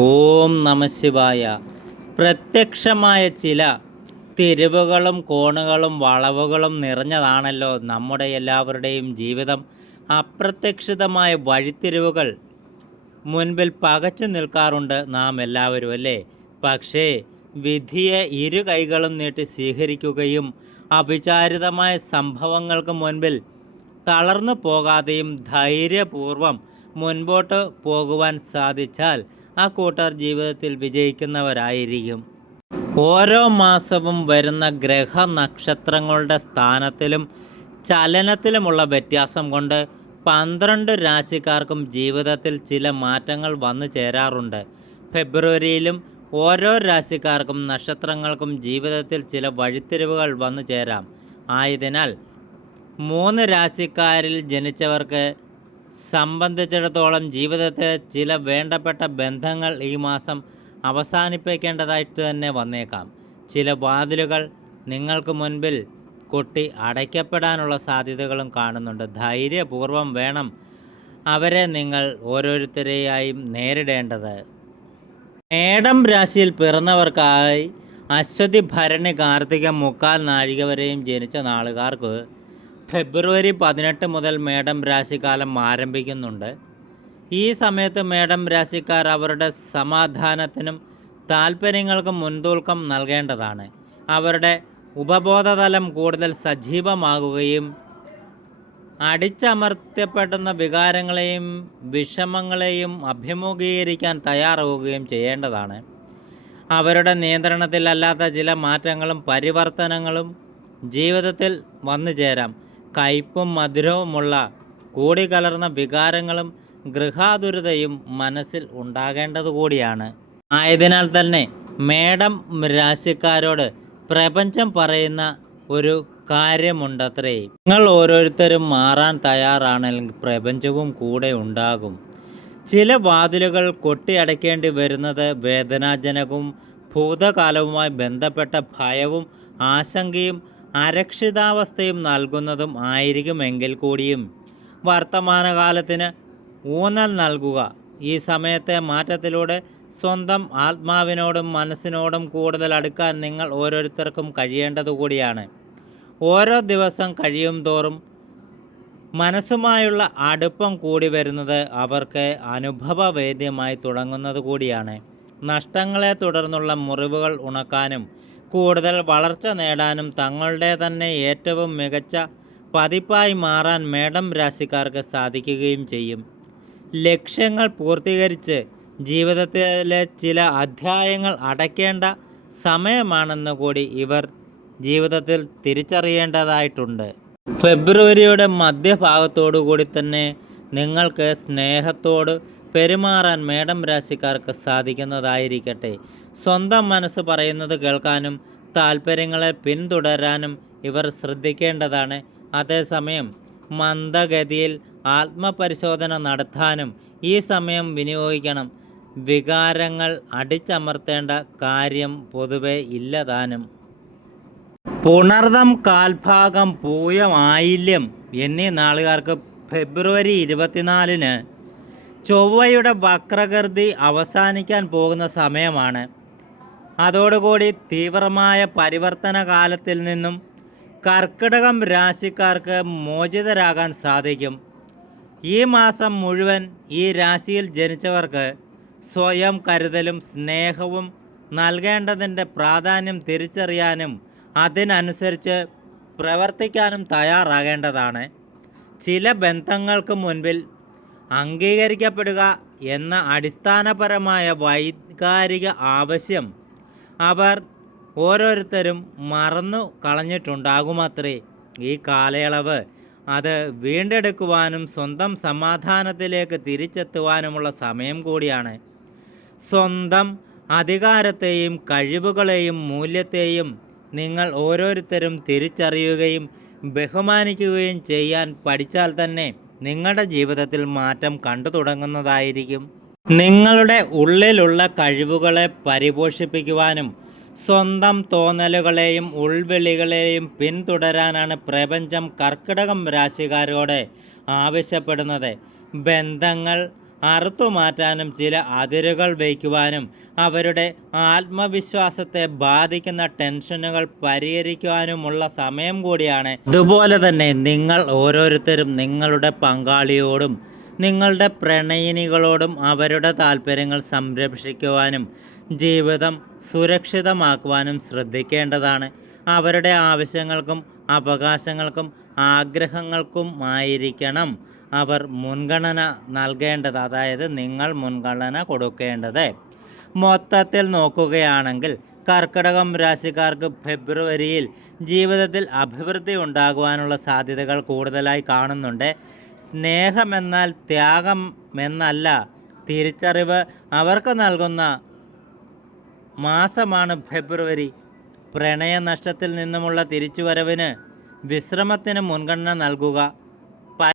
ഓം നമശിവായ പ്രത്യക്ഷമായ ചില തിരിവുകളും കോണുകളും വളവുകളും നിറഞ്ഞതാണല്ലോ നമ്മുടെ എല്ലാവരുടെയും ജീവിതം. അപ്രത്യക്ഷിതമായ വഴിത്തിരിവുകൾ മുൻപിൽ പകച്ചു നിൽക്കാറുണ്ട് നാം എല്ലാവരും അല്ലേ? പക്ഷേ വിധിയെ ഇരു കൈകളും നീട്ടി സ്വീകരിക്കുകയും അവിചാരിതമായ സംഭവങ്ങൾക്ക് മുൻപിൽ തളർന്നു പോകാതെയും ധൈര്യപൂർവം മുൻപോട്ട് പോകുവാൻ സാധിച്ചാൽ ആ കൂട്ടർ ജീവിതത്തിൽ വിജയിക്കുന്നവരായിരിക്കും. ഓരോ മാസവും വരുന്ന ഗ്രഹ നക്ഷത്രങ്ങളുടെ സ്ഥാനത്തിലും ചലനത്തിലുമുള്ള വ്യത്യാസം കൊണ്ട് പന്ത്രണ്ട് രാശിക്കാർക്കും ജീവിതത്തിൽ ചില മാറ്റങ്ങൾ വന്നു ചേരാറുണ്ട്. ഫെബ്രുവരിയിലും ഓരോ രാശിക്കാർക്കും നക്ഷത്രങ്ങൾക്കും ജീവിതത്തിൽ ചില വഴിത്തിരിവുകൾ വന്നു ചേരാം. ആയതിനാൽ മൂന്ന് രാശിക്കാരിൽ ജനിച്ചവർക്ക് സംബന്ധിച്ചിടത്തോളം ജീവിതത്തെ ചില വേണ്ടപ്പെട്ട ബന്ധങ്ങൾ ഈ മാസം അവസാനിപ്പിക്കേണ്ടതായിട്ട് തന്നെ വന്നേക്കാം. ചില വാതിലുകൾ നിങ്ങൾക്ക് മുൻപിൽ കൊട്ടി അടയ്ക്കപ്പെടാനുള്ള സാധ്യതകളും കാണുന്നുണ്ട്. ധൈര്യപൂർവം വേണം അവരെ നിങ്ങൾ ഓരോരുത്തരെയായും നേരിടേണ്ടത്. മേടം രാശിയിൽ പിറന്നവർക്കായി അശ്വതി ഭരണി കാർത്തിക മുക്കാൽ നാഴിക വരെയും ജനിച്ച നാളുകാർക്ക് ഫെബ്രുവരി പതിനെട്ട് മുതൽ മേഡം രാശിക്കാലം ആരംഭിക്കുന്നുണ്ട്. ഈ സമയത്ത് മേഡം രാശിക്കാർ അവരുടെ സമാധാനത്തിനും താല്പര്യങ്ങൾക്കും മുൻതൂക്കം നൽകേണ്ടതാണ്. അവരുടെ ഉപബോധതലം കൂടുതൽ സജീവമാകുകയും അടിച്ചമർത്തപ്പെടുന്ന വികാരങ്ങളെയും വിഷമങ്ങളെയും അഭിമുഖീകരിക്കാൻ തയ്യാറാവുകയും ചെയ്യേണ്ടതാണ്. അവരുടെ നിയന്ത്രണത്തിലല്ലാത്ത ചില മാറ്റങ്ങളും പരിവർത്തനങ്ങളും ജീവിതത്തിൽ വന്നു ചേരാം കയ്പും മധുരവുമുള്ള കൂടികലർന്ന വികാരങ്ങളും ഗൃഹാതുരതയും മനസ്സിൽ ഉണ്ടാകേണ്ടത് കൂടിയാണ്. ആയതിനാൽ തന്നെ മേടം രാശിക്കാരോട് പ്രപഞ്ചം പറയുന്ന ഒരു കാര്യമുണ്ടത്രേ. നിങ്ങൾ ഓരോരുത്തരും മാറാൻ തയ്യാറാണെങ്കിൽ പ്രപഞ്ചവും കൂടെ ഉണ്ടാകും. ചില വാതിലുകൾ കൊട്ടിയടയ്ക്കേണ്ടി വരുന്നത് വേദനാജനകവും ഭൂതകാലവുമായി ബന്ധപ്പെട്ട ഭയവും ആശങ്കയും അരക്ഷിതാവസ്ഥയും നൽകുന്നതും ആയിരിക്കുമെങ്കിൽ കൂടിയും വർത്തമാനകാലത്തിന് ഊന്നൽ നൽകുക. ഈ സമയത്തെ മാറ്റത്തിലൂടെ സ്വന്തം ആത്മാവിനോടും മനസ്സിനോടും കൂടുതൽ അടുക്കാൻ നിങ്ങൾ ഓരോരുത്തർക്കും കഴിയേണ്ടതുകൂടിയാണ് ഓരോ ദിവസം കഴിയും തോറും മനസ്സുമായുള്ള അടുപ്പം കൂടി വരുന്നത് അവർക്ക് അനുഭവവേദ്യമായി തുടങ്ങുന്നത് കൂടിയാണ്. നഷ്ടങ്ങളെ തുടർന്നുള്ള മുറിവുകൾ ഉണക്കാനും കൂടുതൽ വളർച്ച നേടാനും തങ്ങളുടെ തന്നെ ഏറ്റവും മികച്ച പതിപ്പായി മാറാൻ മേടം രാശിക്കാർക്ക് സാധിക്കുകയും ചെയ്യും. ലക്ഷ്യങ്ങൾ പൂർത്തീകരിച്ച് ജീവിതത്തിലെ ചില അധ്യായങ്ങൾ അടയ്ക്കേണ്ട സമയമാണെന്ന് കൂടി ഇവർ ജീവിതത്തിൽ തിരിച്ചറിയേണ്ടതായിട്ടുണ്ട്. ഫെബ്രുവരിയുടെ മധ്യഭാഗത്തോടു കൂടി തന്നെ നിങ്ങൾക്ക് സ്നേഹത്തോട് പെരുമാറാൻ മേടം രാശിക്കാർക്ക് സാധിക്കുന്നതായിരിക്കട്ടെ. സ്വന്തം മനസ്സ് പറയുന്നത് കേൾക്കാനും താല്പര്യങ്ങളെ പിന്തുടരാനും ഇവർ ശ്രദ്ധിക്കേണ്ടതാണ്. അതേസമയം മന്ദഗതിയിൽ ആത്മപരിശോധന നടത്താനും ഈ സമയം വിനിയോഗിക്കണം. വികാരങ്ങൾ അടിച്ചമർത്തേണ്ട കാര്യം പൊതുവെ ഇല്ലതാനും. പുണർദം കാൽഭാഗം പൂയം ആയില്യം എന്നീ നാളുകാർക്ക് ഫെബ്രുവരി ഇരുപത്തിനാലിന് ചൊവ്വയുടെ വക്രഗതി അവസാനിക്കാൻ പോകുന്ന സമയമാണ്. അതോടുകൂടി തീവ്രമായ പരിവർത്തന കാലത്തിൽ നിന്നും കർക്കിടകം രാശിക്കാർക്ക് മോചിതരാകാൻ സാധിക്കും. ഈ മാസം മുഴുവൻ ഈ രാശിയിൽ ജനിച്ചവർക്ക് സ്വയം കരുതലും സ്നേഹവും നൽകേണ്ടതിന്റെ പ്രാധാന്യം തിരിച്ചറിയാനും അതിനനുസരിച്ച് പ്രവർത്തിക്കാനും തയ്യാറാകേണ്ടതാണ്. ചില ബന്ധങ്ങൾക്ക് മുൻപിൽ അംഗീകരിക്കപ്പെടുക എന്ന അടിസ്ഥാനപരമായ വൈകാരിക ആവശ്യം അവർ ഓരോരുത്തരും മറന്നു കളഞ്ഞിട്ടുണ്ടാകുമത്രേ ഈ കാലയളവ്. അത് വീണ്ടെടുക്കുവാനും സ്വന്തം സമാധാനത്തിലേക്ക് തിരിച്ചെത്തുവാനുമുള്ള സമയം കൂടിയാണ്. സ്വന്തം അധികാരത്തെയും കഴിവുകളെയും മൂല്യത്തെയും നിങ്ങൾ ഓരോരുത്തരും തിരിച്ചറിയുകയും ബഹുമാനിക്കുകയും ചെയ്യാൻ പഠിച്ചാൽ തന്നെ നിങ്ങളുടെ ജീവിതത്തിൽ മാറ്റം കണ്ടു തുടങ്ങുന്നതായിരിക്കും നിങ്ങളുടെ ഉള്ളിലുള്ള കഴിവുകളെ പരിപോഷിപ്പിക്കുവാനും സ്വന്തം തോന്നലുകളെയും ഉൾവിളികളെയും പിന്തുടരാനാണ് പ്രപഞ്ചം കർക്കിടകം രാശിക്കാരോട് ആവശ്യപ്പെടുന്നത്. ബന്ധങ്ങൾ അറുത്തുമാറ്റാനും ചില അതിരുകൾ വയ്ക്കുവാനും അവരുടെ ആത്മവിശ്വാസത്തെ ബാധിക്കുന്ന ടെൻഷനുകൾ പരിഹരിക്കുവാനുമുള്ള സമയം കൂടിയാണ്. അതുപോലെ തന്നെ നിങ്ങൾ ഓരോരുത്തരും നിങ്ങളുടെ പങ്കാളിയോടും നിങ്ങളുടെ പ്രണയിനികളോടും അവരുടെ താല്പര്യങ്ങൾ സംരക്ഷിക്കുവാനും ജീവിതം സുരക്ഷിതമാക്കുവാനും ശ്രദ്ധിക്കേണ്ടതാണ്. അവരുടെ ആവശ്യങ്ങൾക്കും അവകാശങ്ങൾക്കും ആഗ്രഹങ്ങൾക്കുമായിരിക്കണം അവർ മുൻഗണന നൽകേണ്ടത് അതായത് നിങ്ങൾ മുൻഗണന കൊടുക്കേണ്ടത്. മൊത്തത്തിൽ നോക്കുകയാണെങ്കിൽ കർക്കിടകം രാശിക്കാർക്ക് ഫെബ്രുവരിയിൽ ജീവിതത്തിൽ അഭിവൃദ്ധി ഉണ്ടാകുവാനുള്ള സാധ്യതകൾ കൂടുതലായി കാണുന്നുണ്ട്. സ്നേഹമെന്നാൽ ത്യാഗം എന്നല്ല. തിരിച്ചറിവ് അവർക്ക് നൽകുന്ന മാസമാണ് ഫെബ്രുവരി. പ്രണയനഷ്ടത്തിൽ നിന്നുമുള്ള തിരിച്ചുവരവിന് വിശ്രമത്തിന് മുൻഗണന നൽകുക.